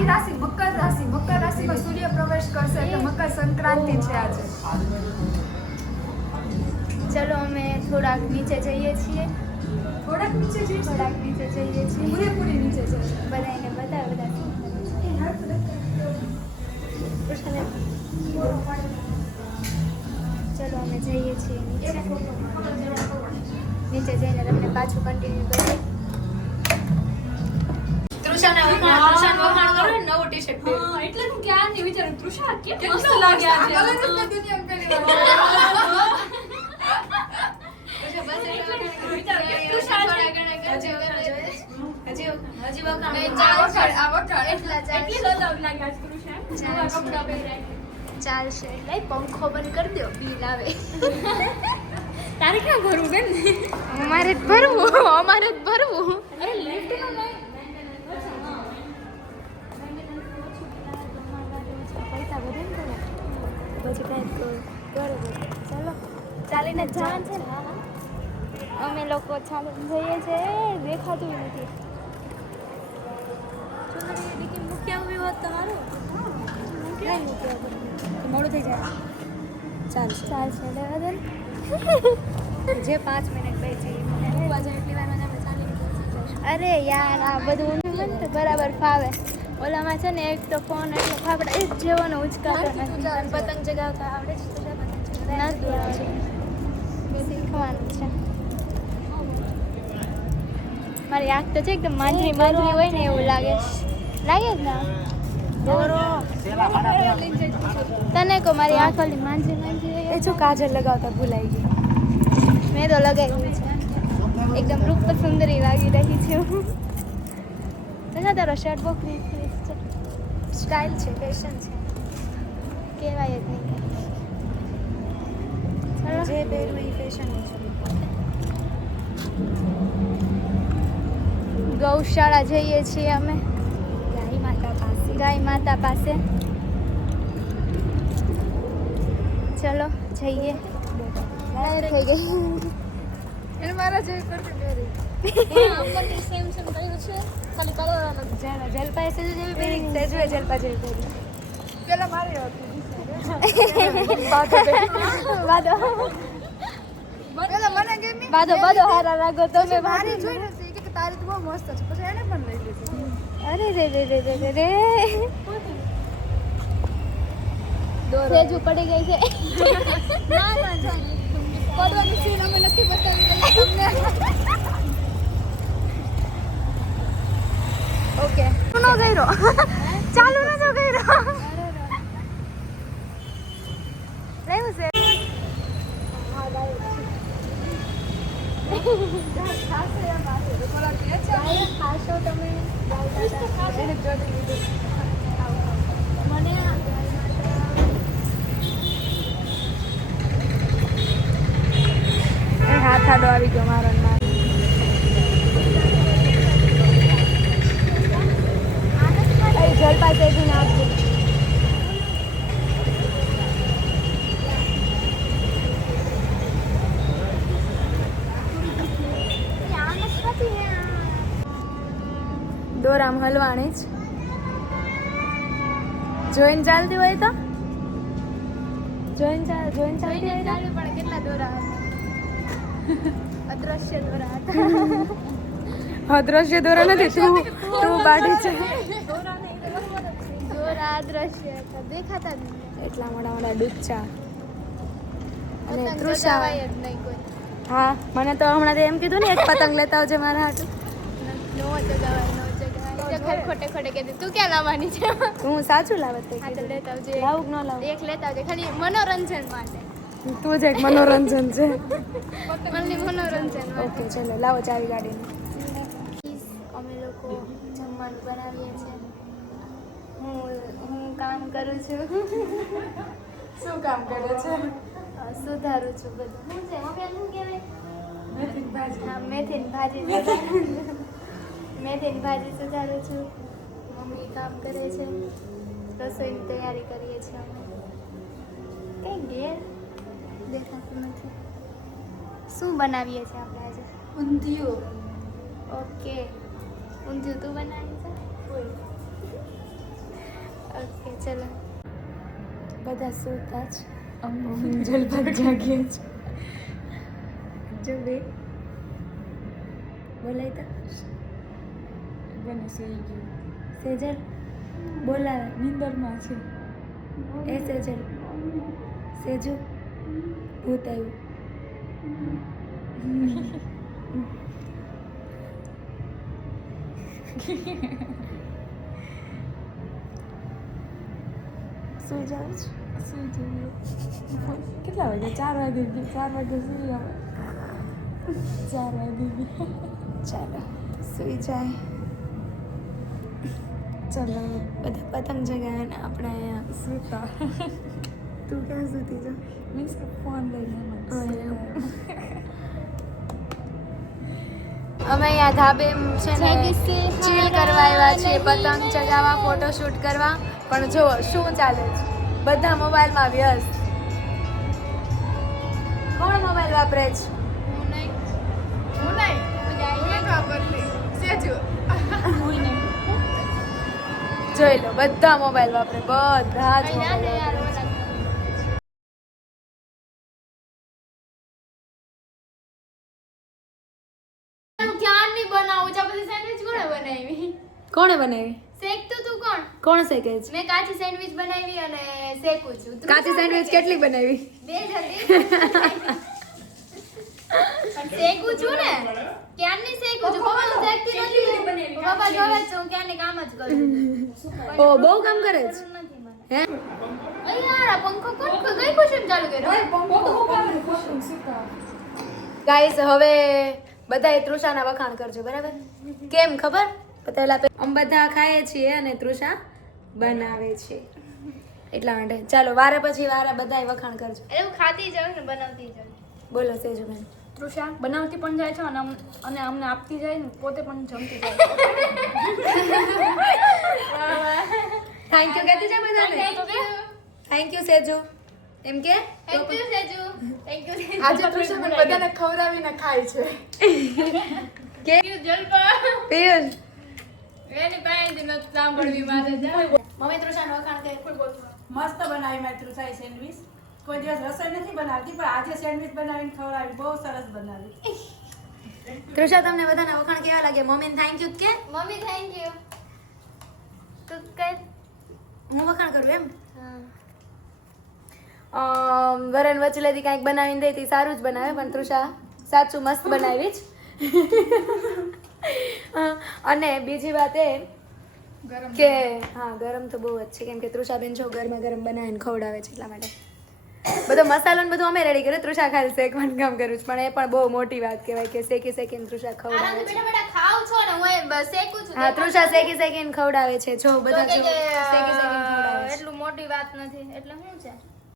મારી રાશિ મકર રાશિ. મકર રાશિમાં સૂર્ય પ્રવેશ કરશે એટલે મકર સંક્રાંતિ છે આજે. ચલો અમે થોડાક નીચે જઈએ છીએ. થોડાક નીચે જઈએ છીએ પૂરેપૂરી નીચે જશે. બધાને બતાવે બધા ચલો અમે જઈએ છીએ નીચે જઈને તમને પાછું કન્ટિન્યુ કરીએ. તૃષાના વખાણ કરો નવો ટી-શર્ટ પહેરી. એટલે હું ક્યારની વિચારું તૃષા કેમ મસ્ત લાગ્યા છે. ચાલશે એટલે પંખો બંધ કરી દો બિલ આવે. તારે ક્યાં ભરવું બેન? અમારે જ ભરવું. અરે લિફ્ટ નો નહીં. પૈસા વધે ને પછી કાંઈક કરો. ચાલો ચાલીને જવાનું છે ને. અમે લોકો ચાલીને જઈએ છીએ. દેખાતું નથી. મૂક્યા ઉભી હોત તો સારું. કઈ મૂક્યા મોડું થઈ જાય. ચાલશે લેવા દે જે 5 મિનિટ બેસી. એટલી વારમાં આપણે ચાલીને પહોંચી જઈશું. અરે યાર આ બધું મને તો બરાબર ફાવે. ઓલામાં છે ને એક તો ફોન એટલો ફાફડા એક જેવાનો ઉચકાતો નથી. પતંગ જગાવતા આવડે છે તુજા પતંગ જગાવતા? નથી આવડતું. શીખવાનું છે. મારી આંખ તો છે એકદમ માંજરી હોય ને એવું લાગે જ ને. તને કહો મારી આંખ ઓલી માંજરી એ જો કાજલ લગાવતા ભૂલાઈ ગઈ. મેં તો લગાવી છે. એકદમ રૂપ સુંદરી લાગી રહી છે. તારો શર્ટ બહુ ક્રીસ છે. સ્ટાઇલ છે, ફેશન છે. કહેવાય જ નહીં. જે પહેરવું એ ફેશન છે. ગૌશાળા જઈએ છીએ અમે. ગાય માતા પાસે. ચલો જઈએ. થઈ ગઈ. એને મારા જેવી કરતી પહેરી. અંકલની સેમ કર્યું છે. ખાલી કલર અલગ. જલપા એસે જેવી પહેરી સેજવે જલપા જેવી પહેરી. પેલા મારી હતી. બાદો પેલા મને ગમી. બાદો હારા લાગો તમે. મારી જોઈને કે તારી તો બહુ મસ્ત છે. પછી એને પણ લઈ લીધી. અરે રે સેજુ પડી ગઈ છે. ના પડવાની સીન અમે નથી બતાવી રહી તમને. ઓકે નો ગઈરો ચાલુ નતો ગઈરો. લેવું છે. ખાશો તમે? મને હાથ આડો આવી ગયો મારો. જલપા સેજુ નાખજો. દોરામ હલવાણી જ જોઈન ચાલતી હોય તો જોઈન ચાલતી હોય તો પણ કેટલા દોરા હતા. અદ્રશ્ય દોરા હતા. અદ્રશ્ય દોરા નથી. તું બાડી છે. દોરા અદ્રશ્ય હતા. દેખાતા જ નહીં. એટલા મોટા ડૂચા. અને પતંગ તૃષા. ચગાવાય જ નહીં કોઈ. હા મને તો હમણાં એમ કીધું ને એક પતંગ લેતા આવજે મારા હાટુ. નો ચગાવાય. ખોટે કીધું તું ક્યાં લાવવાની છે? હું સાચું લાવત તે હા તો કીધું. લેતા આવજે. લાવું કે ન લાવું? એક લેતા આવજે ખાલી મનોરંજન માટે. તું જ એક મનોરંજન છે. ઓનલી મનોરંજન માટે. ઓકે ચલો લાવો ચાવી ગાડીને. અમે લોકો જમવાનું બનાવીએ છીએ. હું કામ કરું છું. શું કામ કરે છે? સુધારું છું બધું. શું છે મમ્મી શું કહેવાય? મેથીની ભાજી. હા મેથીની ભાજી. મેથીની ભાજી સુધારું છું. મમ્મી કામ કરે છે. રસોઈની તૈયારી કરીએ છીએ અમે. કઈ ઘેર દેખાતું નથી. શું બનાવીએ છીએ આપણે આજે? ઊંધિયું. ઓકે ઊંધિયું તું બનાવી છે? ઓકે ચલો બધા સૂતા જ જલપાત જાગીએ છે જો બે બોલાય તો બને સુઈ ગયું સેજલ બોલાવે નીંદરમાં છે એ સેજલ સેજુ ભૂત આવ્યું સુઈ જાવ સુઈ જઈએ કેટલા વાગે 4 વાગે 4 વાગે સુઈ આવે 4 વાગે ચાલો સુઈ જાય ચાલો બધા પતંગ જગાવે ને આપણે અહીંયા સૂતા તું ક્યાં સૂતી છો મીન્સ કે ફોન લઈને અમે અહીંયા ધાબે છે ને ચીલ કરવા આવ્યા છીએ પતંગ ચગાવવા ફોટોશૂટ કરવા પણ જો શું ચાલે છે બધા મોબાઈલમાં વ્યસ્ત કોણ મોબાઈલ વાપરે છે જોઈ લો બધા મોબાઈલ વાપરે બધા જ મોબાઈલ વાપરે ક્યારની બનાવું છે પછી સેન્ડવિચ કોણે બનાવી કોણે બનાવી શેક તો તું કોણ શેકે છે મેં કાચી સેન્ડવિચ બનાવી અને શેકું છું કાચી સેન્ડવિચ કેટલી બનાવી બે જલ્દી પણ શેકું છું ને ક્યારની શેકું છું પપ્પા હું શેકતી નથી પપ્પા જોવે છે હું ક્યારની કામ જ કરું ઓ બહુ કામ કરે છે હે અయ్యాર પંખો કોણ કઈ ખુશી ચાલુ કર્યો ગાઈસ હવે બધાએ તૃષાના વખાણ કરજો બરાબર કેમ ખબર પહેલા અમે બધા ખાઈએ છીએ અને તૃષા બનાવે છે એટલા માટે ચાલો વારે પછી વારે બધાએ વખાણ કરજો એટલે હું ખાતી જાઉં ને બનાવતી જાઉં બોલો સેજુબેન તૃષા બનાવતી પણ જાય છે અને અમને આપતી જાય ને પોતે પણ જમતી જાય થેન્ક યુ કહેતી છે બધાને થેન્ક યુ સેજુ એમ કે thank you Seju thank you આજે તૃષાબેન બધાને ખવડાવીને ખાય છે કે જલપા પિયુષ એની પાસેથી ન સાંભળવી મારે જા મમ્મી તૃષાનું વખાણ કરે મસ્ત બનાવી મેં તૃષાએ સેન્ડવિચ કોઈ દિવસ રસોઈ નથી બનાવતી પણ આજે સેન્ડવિચ બનાવીને ખવડાવી બહુ સરસ બનાવી તૃષા તમને બધાના વખાણ કેવા લાગે મમ્મીને થેન્ક યુ કે મમ્મી થેન્ક યુ તું કઈ હું વખાણ કરું એમ વરણ વચલેથી કાંઈક બનાવીને દેતી સારું જ બનાવે પણ તૃષા સાચું મસ્ત બનાવી જ અને બીજી વાત એ કે હા ગરમ તો બહુ જ છે કેમ કે તૃષાબેન જો ગરમા ગરમ બનાવીને ખવડાવે છે એટલા માટે બધો મસાલો ને બધું અમે રેડી કર્યું તૃષા ખાલી શેકવાનું કામ કર્યું છે પણ એ પણ બહુ મોટી વાત કહેવાય કે શેકી શેકીને તૃષા ખવડાવે આરામથી છે બેઠા બેઠા ખાવ છો ને હું બસ શેકું છું હા તૃષા શેકી શેકીને ખવડાવે છે જો બધા જો તો કે શેકી શેકીને ખવડાવે છે એટલું મોટી વાત નથી એટલે શું છે